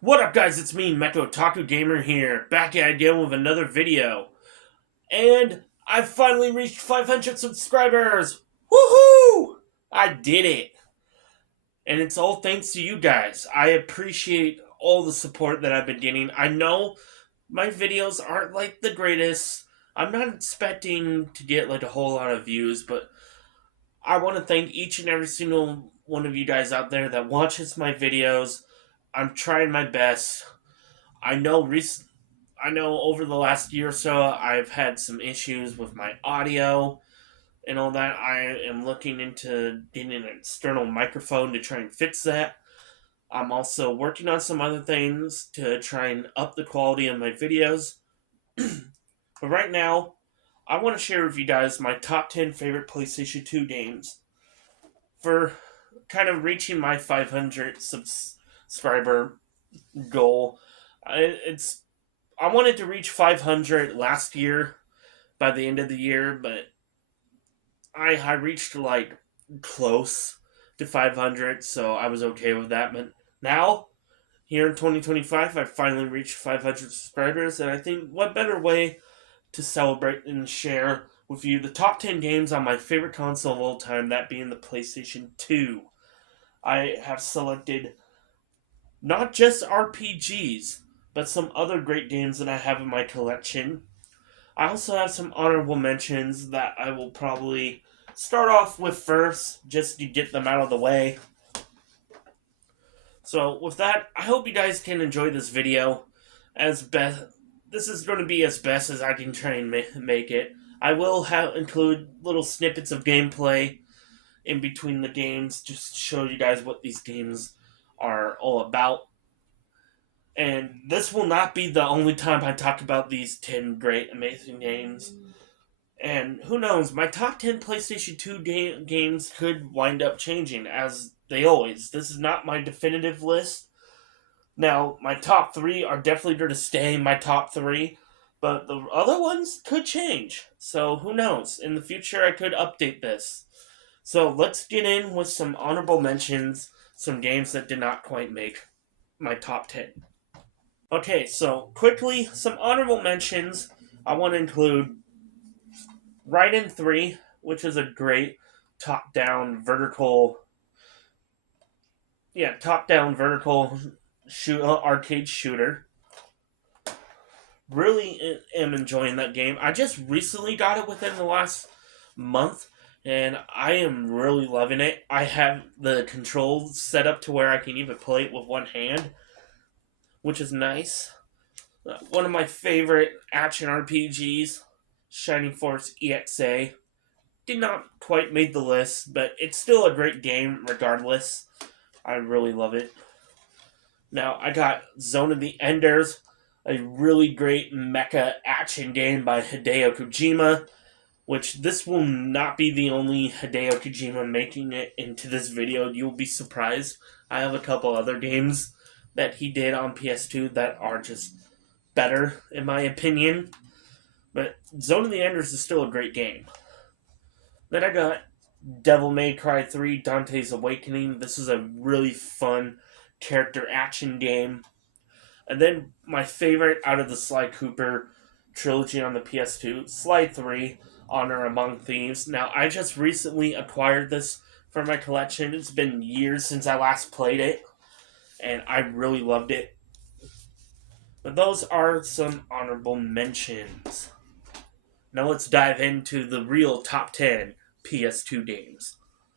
What up, guys? It's me, Mecha Otaku Gamer here, back at again with another video. And I finally reached 500 subscribers! Woohoo! I did it! And it's all thanks to you guys. I appreciate all the support that I've been getting. I know my videos aren't like the greatest. I'm not expecting to get like a whole lot of views, but I want to thank each and every single one of you guys out there that watches my videos. I'm trying my best. I know I know over the last year or so I've had some issues with my audio and all that. I am looking into getting an external microphone to try and fix that. I'm also working on some other things to try and up the quality of my videos. But right now, I want to share with you guys my top 10 favorite PlayStation 2 games for kind of reaching my 500 subscriber goal. It's I wanted to reach 500 last year by the end of the year, but I reached like close to 500, so I was okay with that. But now, here in 2025, I finally reached 500 subscribers, and I think what better way to celebrate and share with you the top 10 games on my favorite console of all time, that being the PlayStation 2. I have selected not just RPGs, but some other great games that I have in my collection. I also have some honorable mentions that I will probably start off with first, just to get them out of the way. So with that, I hope you guys can enjoy this video as best. This is going to be as best as I can try and make it. I will include little snippets of gameplay in between the games, just to show you guys what these games are all about. And this will not be the only time I talk about these 10 great, amazing games. And who knows, my top 10 PlayStation 2 games could wind up changing, as they always. This is not my definitive list. Now, my top 3 are definitely going to stay my top 3, but the other ones could change. So who knows, in the future I could update this. So let's get in with some honorable mentions, some games that did not quite make my top 10. Okay, so quickly, some honorable mentions. I want to include Raiden 3, which is a great top-down vertical arcade shooter. Really am enjoying that game. I just recently got it within the last month, and I am really loving it. I have the controls set up to where I can even play it with one hand, which is nice. One of my favorite action RPGs, Shining Force EXA. Did not quite make the list, but it's still a great game regardless. I really love it. Now, I got Zone of the Enders, a really great mecha action game by Hideo Kojima, which this will not be the only Hideo Kojima making it into this video. You'll be surprised. I have a couple other games that he did on PS2 that are just better, in my opinion. But Zone of the Enders is still a great game. Then I got Devil May Cry 3 Dante's Awakening. This is a really fun character action game. And then my favorite out of the Sly Cooper trilogy on the PS2, Sly 3 Honor Among Thieves. Now, I just recently acquired this for my collection. It's been years since I last played it, and I really loved it. But those are some honorable mentions. Now let's dive into the real top 10 PS2 games.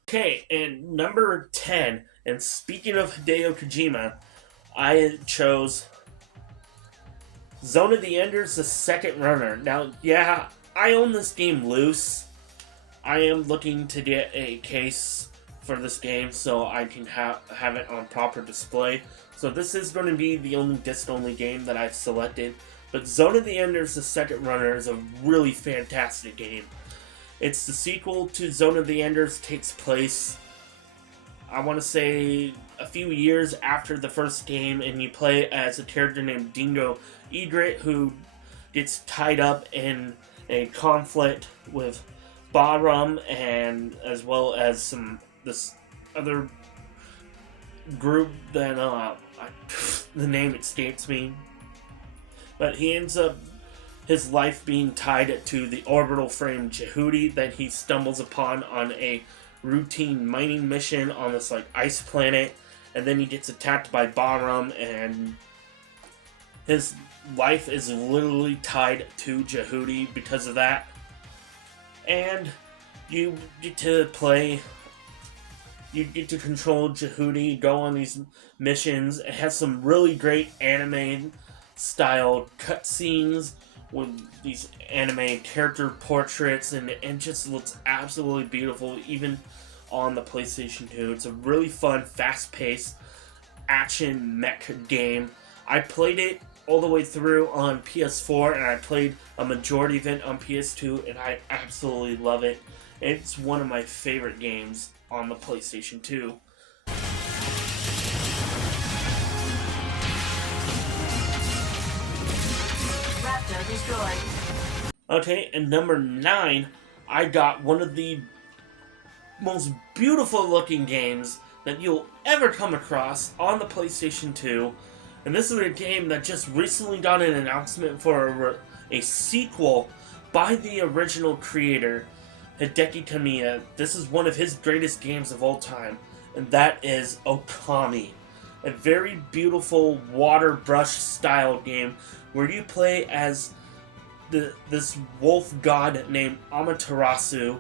Okay, and number 10, and speaking of Hideo Kojima, I chose Zone of the Enders, the second runner. Now, yeah, I own this game loose. I am looking to get a case for this game so I can have it on proper display. So this is going to be the only disc-only game that I've selected. But Zone of the Enders, the second runner, is a really fantastic game. It's the sequel to Zone of the Enders, takes place, I want to say, a few years after the first game, and you play as a character named Dingo Egret, who gets tied up in a conflict with Bahram, and as well as this other group that the name escapes me. But he ends up his life being tied to the orbital frame Jehudi that he stumbles upon on a routine mining mission on this like ice planet, and then he gets attacked by Bahram, and his life is literally tied to Jehudi because of that. And you get to control Jehudi, go on these missions. It has some really great anime style cutscenes with these anime character portraits, and it just looks absolutely beautiful even on the PlayStation 2. It's a really fun, fast-paced action mech game. I played it all the way through on PS4, and I played a majority of it on PS2, and I absolutely love it. It's one of my favorite games on the PlayStation 2. Raptor destroyed. Okay, and number 9, I got one of the most beautiful looking games that you'll ever come across on the PlayStation 2. And this is a game that just recently got an announcement for a sequel by the original creator, Hideki Kamiya. This is one of his greatest games of all time, and that is Okami. A very beautiful water brush style game where you play as this wolf god named Amaterasu,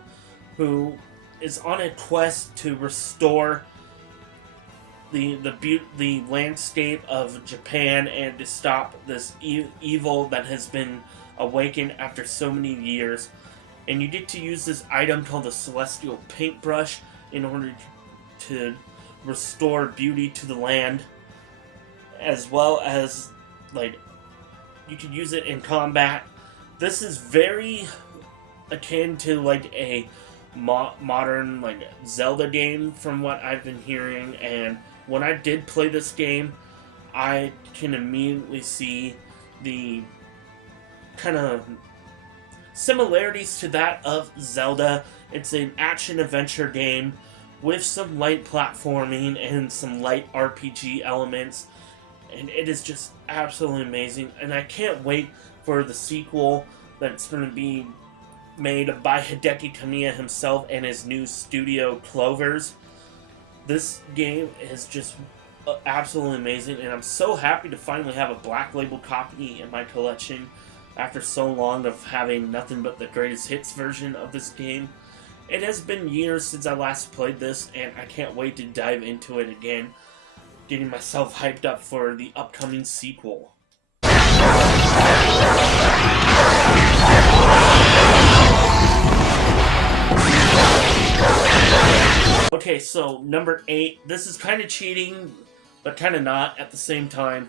who is on a quest to restore the landscape of Japan and to stop this evil that has been awakened after so many years. And you get to use this item called the Celestial Paintbrush in order to restore beauty to the land, as well as like you can use it in combat. This is very akin to like a modern like Zelda game from what I've been hearing, and when I did play this game, I can immediately see the kind of similarities to that of Zelda. It's an action-adventure game with some light platforming and some light RPG elements, and it is just absolutely amazing. And I can't wait for the sequel that's going to be made by Hideki Kamiya himself and his new studio, Clovers. This game is just absolutely amazing, and I'm so happy to finally have a black label copy in my collection after so long of having nothing but the greatest hits version of this game. It has been years since I last played this, and I can't wait to dive into it again, getting myself hyped up for the upcoming sequel. Okay, so number 8. This is kind of cheating, but kind of not at the same time.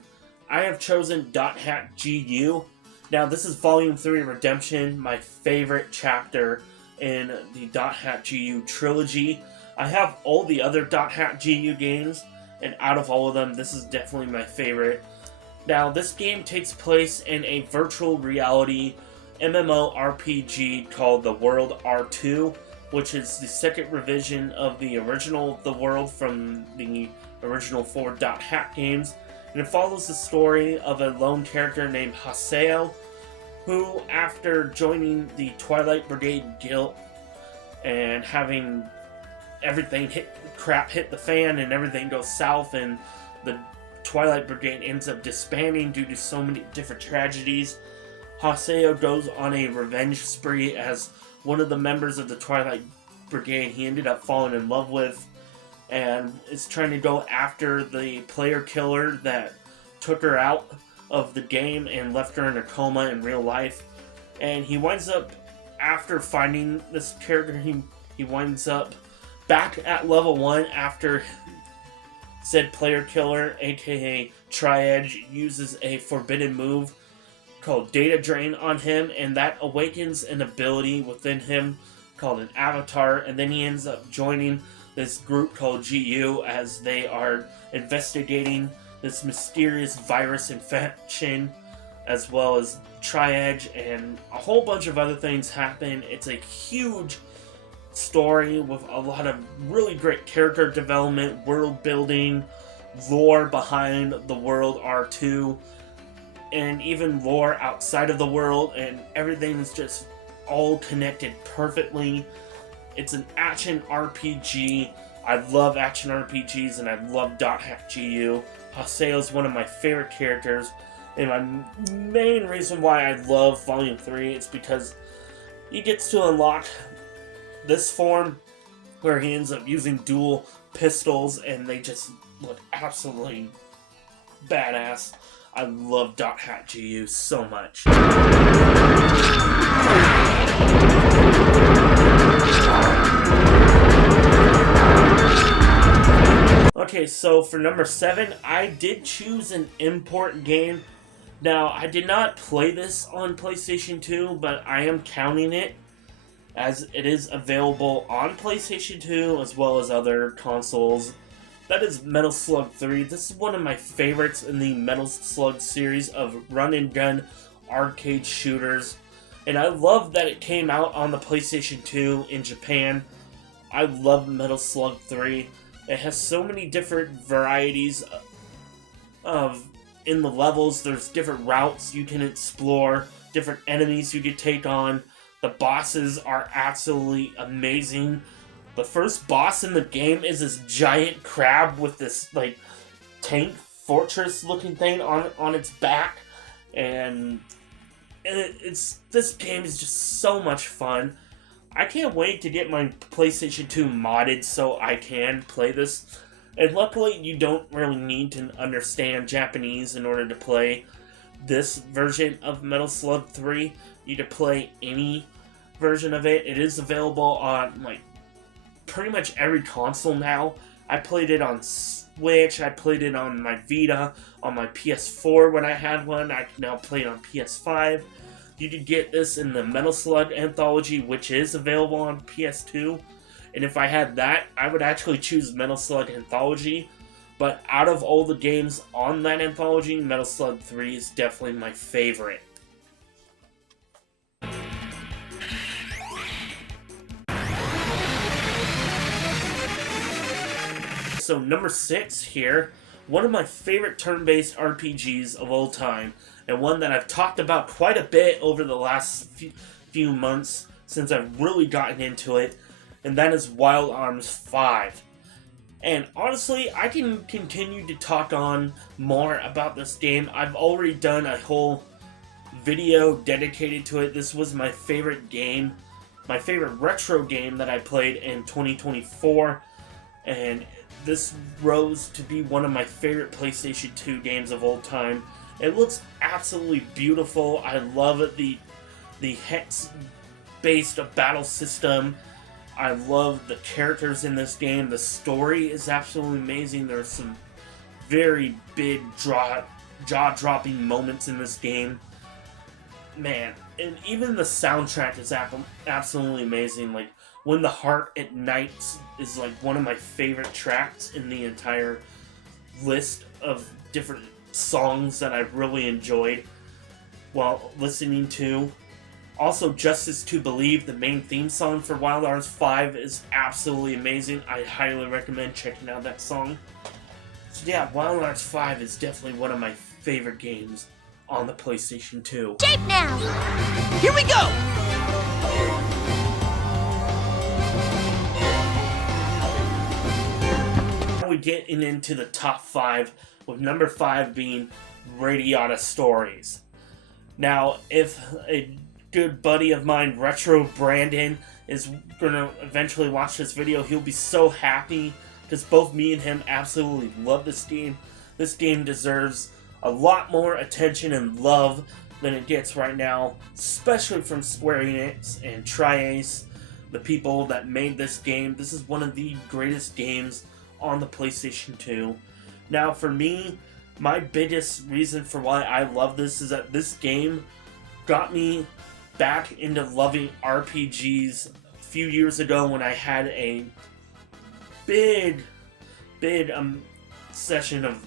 I have chosen .hack.gu. Now, this is Volume 3 Redemption, my favorite chapter in the .hack.gu trilogy. I have all the other .hack.gu games, and out of all of them, this is definitely my favorite. Now, this game takes place in a virtual reality MMORPG called The World R2, which is the second revision of the original The World from the original 4 .hack games. And it follows the story of a lone character named Haseo, who, after joining the Twilight Brigade Guild and having everything hit the fan and everything goes south, and the Twilight Brigade ends up disbanding due to so many different tragedies, Haseo goes on a revenge spree as one of the members of the Twilight Brigade he ended up falling in love with, and is trying to go after the player killer that took her out of the game and left her in a coma in real life. And he winds up, after finding this character, he winds up back at level 1 after said player killer, aka Tri-Edge, uses a forbidden move called Data Drain on him, and that awakens an ability within him called an avatar, and then he ends up joining this group called GU as they are investigating this mysterious virus infection, as well as Tri-Edge, and a whole bunch of other things happen. It's a huge story with a lot of really great character development, world building, lore behind the world are too, and even lore outside of the world, and everything is just all connected perfectly. It's an action RPG. I love action RPGs, and I love .hack.gu. Haseo is one of my favorite characters, and my main reason why I love Volume 3 is because he gets to unlock this form where he ends up using dual pistols, and they just look absolutely badass. I love .hack.gu so much. Okay, so for number 7, I did choose an import game. Now, I did not play this on PlayStation 2, but I am counting it as it is available on PlayStation 2 as well as other consoles. That is Metal Slug 3. This is one of my favorites in the Metal Slug series of run-and-gun arcade shooters. And I love that it came out on the PlayStation 2 in Japan. I love Metal Slug 3. It has so many different varieties of in the levels. There's different routes you can explore, different enemies you can take on. The bosses are absolutely amazing. The first boss in the game is this giant crab with this like tank fortress looking thing on its back, and this game is just so much fun. I can't wait to get my PlayStation 2 modded so I can play this. And luckily, you don't really need to understand Japanese in order to play this version of Metal Slug 3. You can play any version of it. It is available on like pretty much every console now. I played it on Switch, I played it on my Vita, on my PS4 when I had one. I can now play it on PS5. You can get this in the Metal Slug Anthology, which is available on PS2. And if I had that, I would actually choose Metal Slug Anthology. But out of all the games on that anthology, Metal Slug 3 is definitely my favorite. So number 6 here, one of my favorite turn-based RPGs of all time, and one that I've talked about quite a bit over the last few months since I've really gotten into it, and that is Wild Arms 5. And honestly, I can continue to talk on more about this game. I've already done a whole video dedicated to it. This was my favorite game, my favorite retro game that I played in 2024, and this rose to be one of my favorite PlayStation 2 games of all time. It looks absolutely beautiful. I love it, the hex-based battle system. I love the characters in this game. The story is absolutely amazing. There's some very big jaw-dropping moments in this game. Man, and even the soundtrack is absolutely amazing. Like, When the Heart Ignites is like one of my favorite tracks in the entire list of different songs that I've really enjoyed while listening to. Also, Justice to Believe, the main theme song for Wild Arms 5, is absolutely amazing. I highly recommend checking out that song. So yeah, Wild Arms 5 is definitely one of my favorite games on the PlayStation 2. Shape now! Here we go! We getting into the top 5, with number 5 being Radiata Stories. Now, if a good buddy of mine, Retro Brandon, is gonna eventually watch this video, he'll be so happy, because both me and him absolutely love this game. This game deserves a lot more attention and love than it gets right now, especially from Square Enix and Tri-Ace, the people that made this game. This is one of the greatest games on the PlayStation 2. Now, for me, my biggest reason for why I love this is that this game got me back into loving RPGs a few years ago when I had a big session of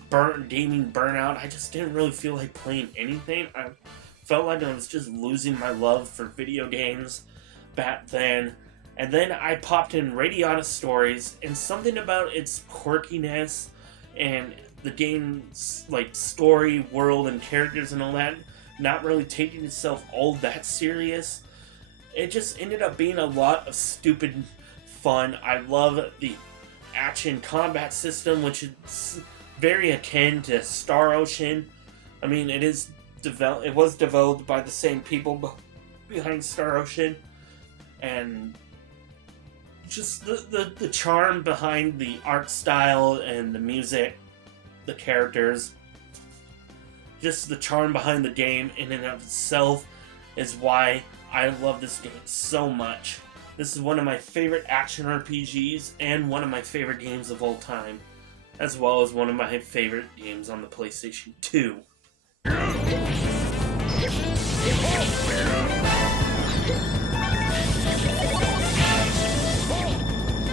gaming burnout. I just didn't really feel like playing anything. I felt like I was just losing my love for video games back then. And then I popped in Radiata Stories, and something about its quirkiness and the game's like story, world, and characters and all that not really taking itself all that serious. It just ended up being a lot of stupid fun. I love the action combat system, which is very akin to Star Ocean. I mean, it was developed by the same people behind Star Ocean, and just the charm behind the art style and the music, the characters, just the charm behind the game in and of itself is why I love this game so much. This is one of my favorite action RPGs and one of my favorite games of all time, as well as one of my favorite games on the PlayStation 2.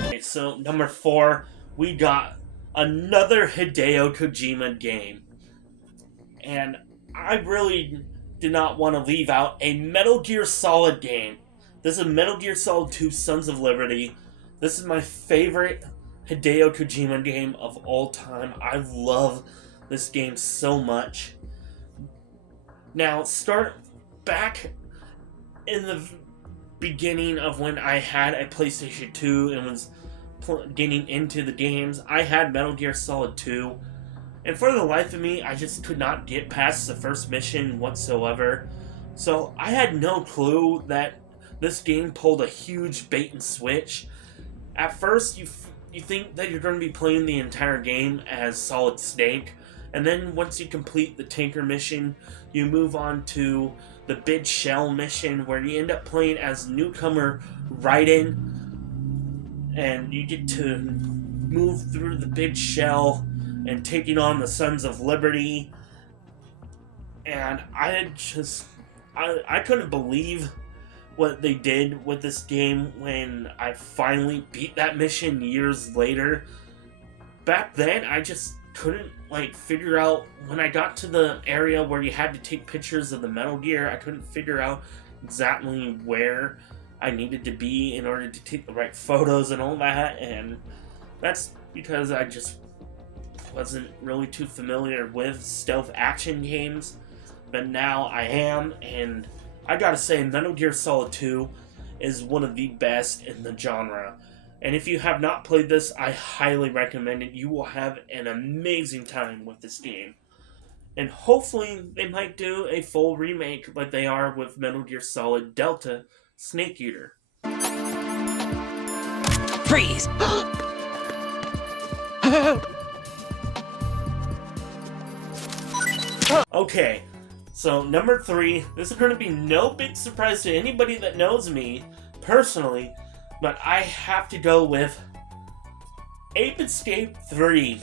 Okay, so number 4, we got another Hideo Kojima game. And I really did not want to leave out a Metal Gear Solid game. This is Metal Gear Solid 2 Sons of Liberty. This is my favorite Hideo Kojima game of all time. I love this game so much. Now, start back in the beginning of when I had a PlayStation 2 and was getting into the games. I had Metal Gear Solid 2. And for the life of me, I just could not get past the first mission whatsoever. So I had no clue that this game pulled a huge bait and switch. At first, you think that you're going to be playing the entire game as Solid Snake. And then once you complete the tanker mission, you move on to the Big Shell mission, where you end up playing as newcomer Raiden. And you get to move through the Big Shell and taking on the Sons of Liberty. And I couldn't believe what they did with this game when I finally beat that mission years later. Back then, I just couldn't figure out, when I got to the area where you had to take pictures of the Metal Gear, I couldn't figure out exactly where I needed to be in order to take the right photos and all that, and that's because I just wasn't really too familiar with stealth action games, but now I am, and I gotta say, Metal Gear Solid 2 is one of the best in the genre. And if you have not played this, I highly recommend it. You will have an amazing time with this game. And hopefully they might do a full remake like they are with Metal Gear Solid Delta Snake Eater. Freeze! Okay, so number 3, this is going to be no big surprise to anybody that knows me personally, but I have to go with Ape Escape 3.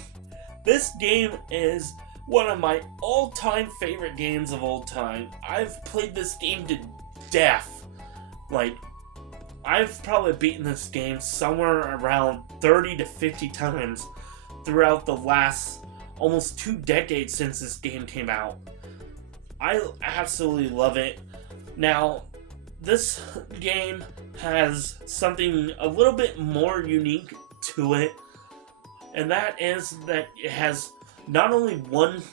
This game is one of my all-time favorite games of all time. I've played this game to death. I've probably beaten this game somewhere around 30 to 50 times throughout the last almost 2 decades since this game came out. I absolutely love it. Now, this game has something a little bit more unique to it, and that is that it has not only one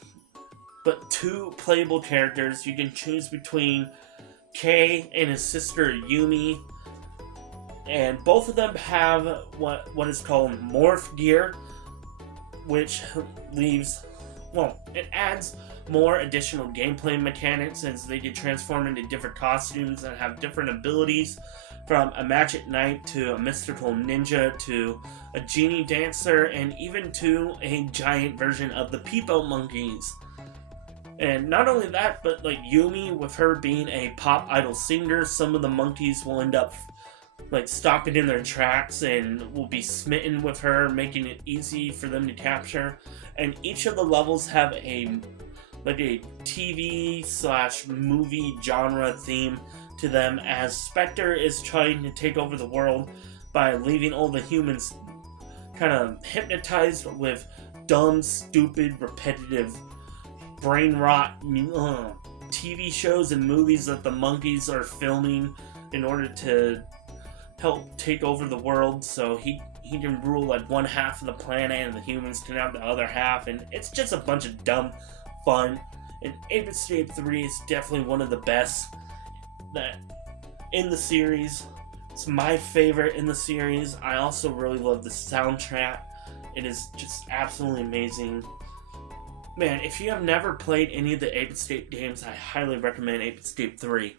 but 2 playable characters. You can choose between Kei and his sister Yumi, and both of them have what is called morph gear, which it adds more additional gameplay mechanics, since they can transform into different costumes and have different abilities, from a magic knight to a mystical ninja to a genie dancer, and even to a giant version of the Peepo monkeys. And not only that, but Yumi, with her being a pop idol singer, some of the monkeys will end up stopping in their tracks and will be smitten with her, making it easy for them to capture. And each of the levels have a TV/movie genre theme to them, as Spectre is trying to take over the world by leaving all the humans kind of hypnotized with dumb, stupid, repetitive, brain rot TV shows and movies that the monkeys are filming in order to help take over the world. So he he can rule like one half of the planet and the humans can have the other half, and it's just a bunch of dumb fun. And 8-Bit State 3 is definitely one of the best that in the series. It's my favorite in the series. I also really love the soundtrack. It is just absolutely amazing. Man, if you have never played any of the 8-Bit State games, I highly recommend 8-Bit State 3.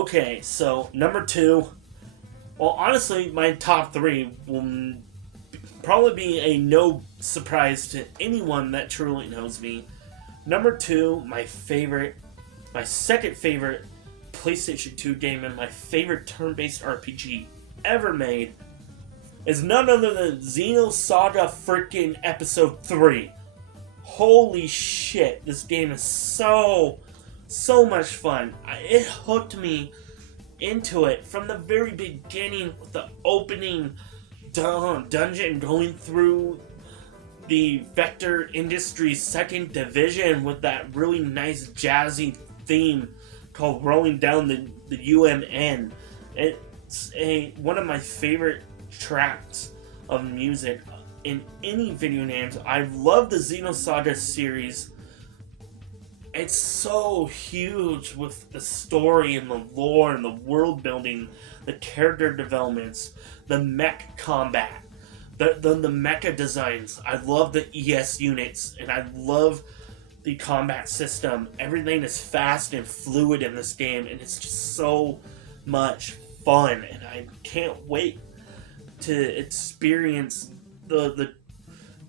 Okay, so number 2. Well, honestly, my top 3 will probably be a no surprise to anyone that truly knows me. Number 2, my second favorite PlayStation 2 game and my favorite turn-based RPG ever made is none other than Xenosaga freaking Episode 3. Holy shit, this game is so much fun. It hooked me into it from the very beginning with the opening dungeon going through the Vector Industries 2nd Division with that really nice jazzy theme called Rolling Down the UMN. It's one of my favorite tracks of music in any video games. I love the Xenosaga series. It's so huge with the story and the lore and the world building, the character developments, the mech combat, the mecha designs. I love the ES units, and I love the combat system. Everything is fast and fluid in this game, and it's just so much fun, and I can't wait to experience the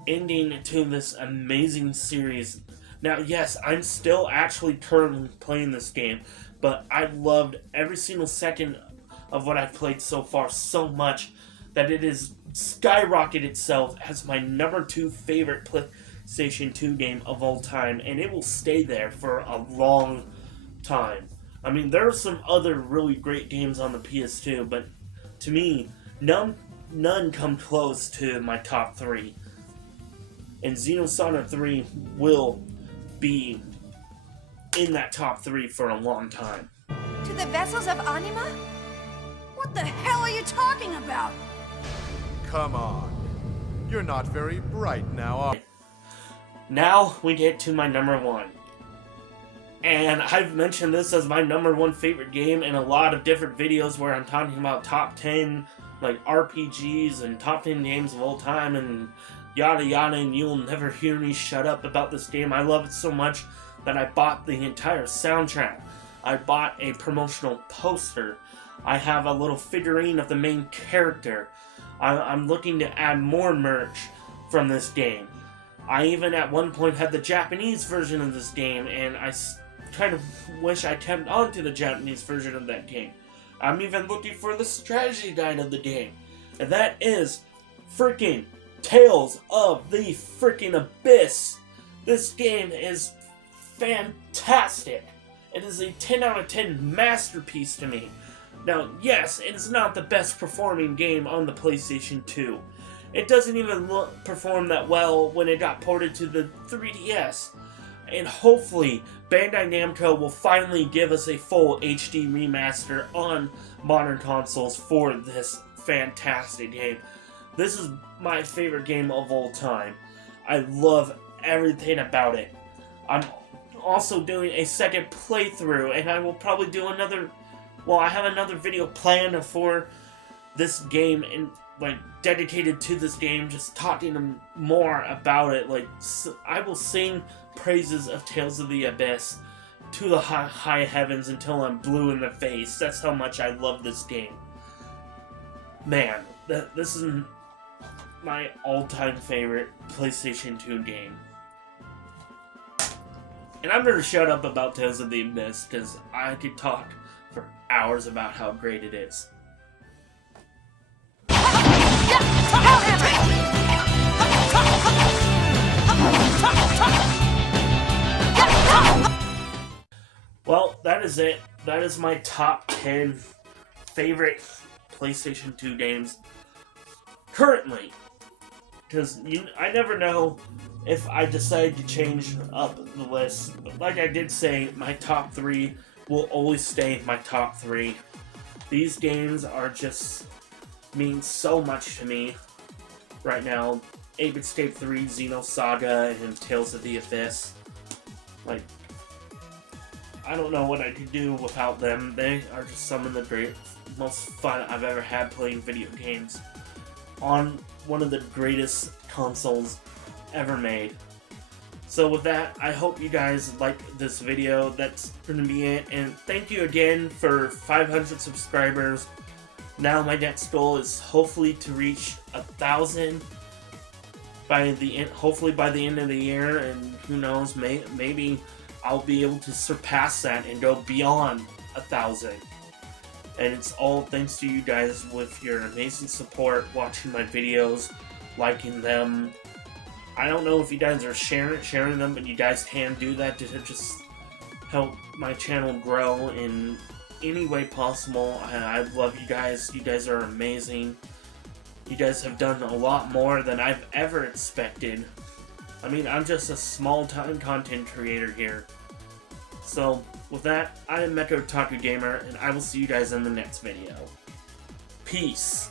ending to this amazing series. Now, yes, I'm still actually currently playing this game, but I loved every single second of what I've played so far so much that it has skyrocketed itself as my number 2 favorite PlayStation 2 game of all time, and it will stay there for a long time. I mean, there are some other really great games on the PS2, but to me, none come close to my top 3. And Xenosaga 3 will be in that top 3 for a long time. To the vessels of Anima? What the hell are you talking about? Come on. You're not very bright now, are you? Now we get to my number 1. And I've mentioned this as my number 1 favorite game in a lot of different videos where I'm talking about top 10 like RPGs and top 10 games of all time and yada yada, and you'll never hear me shut up about this game. I love it so much that I bought the entire soundtrack. I bought a promotional poster. I have a little figurine of the main character. I'm looking to add more merch from this game. I even at one point had the Japanese version of this game, and I kind of wish I kept on to the Japanese version of that game. I'm even looking for the strategy guide of the game. And that is freaking Tales of the freaking Abyss. This game is fantastic. It is a 10 out of 10 masterpiece to me. Now, yes, it is not the best performing game on the PlayStation 2. It doesn't even perform that well when it got ported to the 3DS. And hopefully, Bandai Namco will finally give us a full HD remaster on modern consoles for this fantastic game. This is my favorite game of all time. I love everything about it. I'm also doing a second playthrough, and I will probably do another... Well, I have another video planned for this game, and dedicated to this game, just talking more about it. I will sing praises of Tales of the Abyss to the high heavens until I'm blue in the face. That's how much I love this game. Man, this is my all-time favorite PlayStation 2 game. And I'm gonna shut up about Tales of the Abyss, because I could talk for hours about how great it is. Well, that is it. That is my top 10 favorite PlayStation 2 games currently. because I never know if I decide to change up the list. But like I did say, my top 3 will always stay my top 3. These games are just mean so much to me right now. 8-Bit State 3, Xenosaga, and Tales of the Abyss. Like, I don't know what I could do without them. They are just some of the most fun I've ever had playing video games on one of the greatest consoles ever made. So with that, I hope you guys liked this video. That's going to be it. And thank you again for 500 subscribers. Now my next goal is hopefully to reach 1,000 hopefully by the end of the year. And who knows, maybe I'll be able to surpass that and go beyond 1,000. And it's all thanks to you guys with your amazing support, watching my videos, liking them. I don't know if you guys are sharing them, but you guys can do that to just help my channel grow in any way possible. I love you guys. You guys are amazing. You guys have done a lot more than I've ever expected. I mean, I'm just a small-time content creator here. So, with that, I am Mecha Gamer, and I will see you guys in the next video. Peace.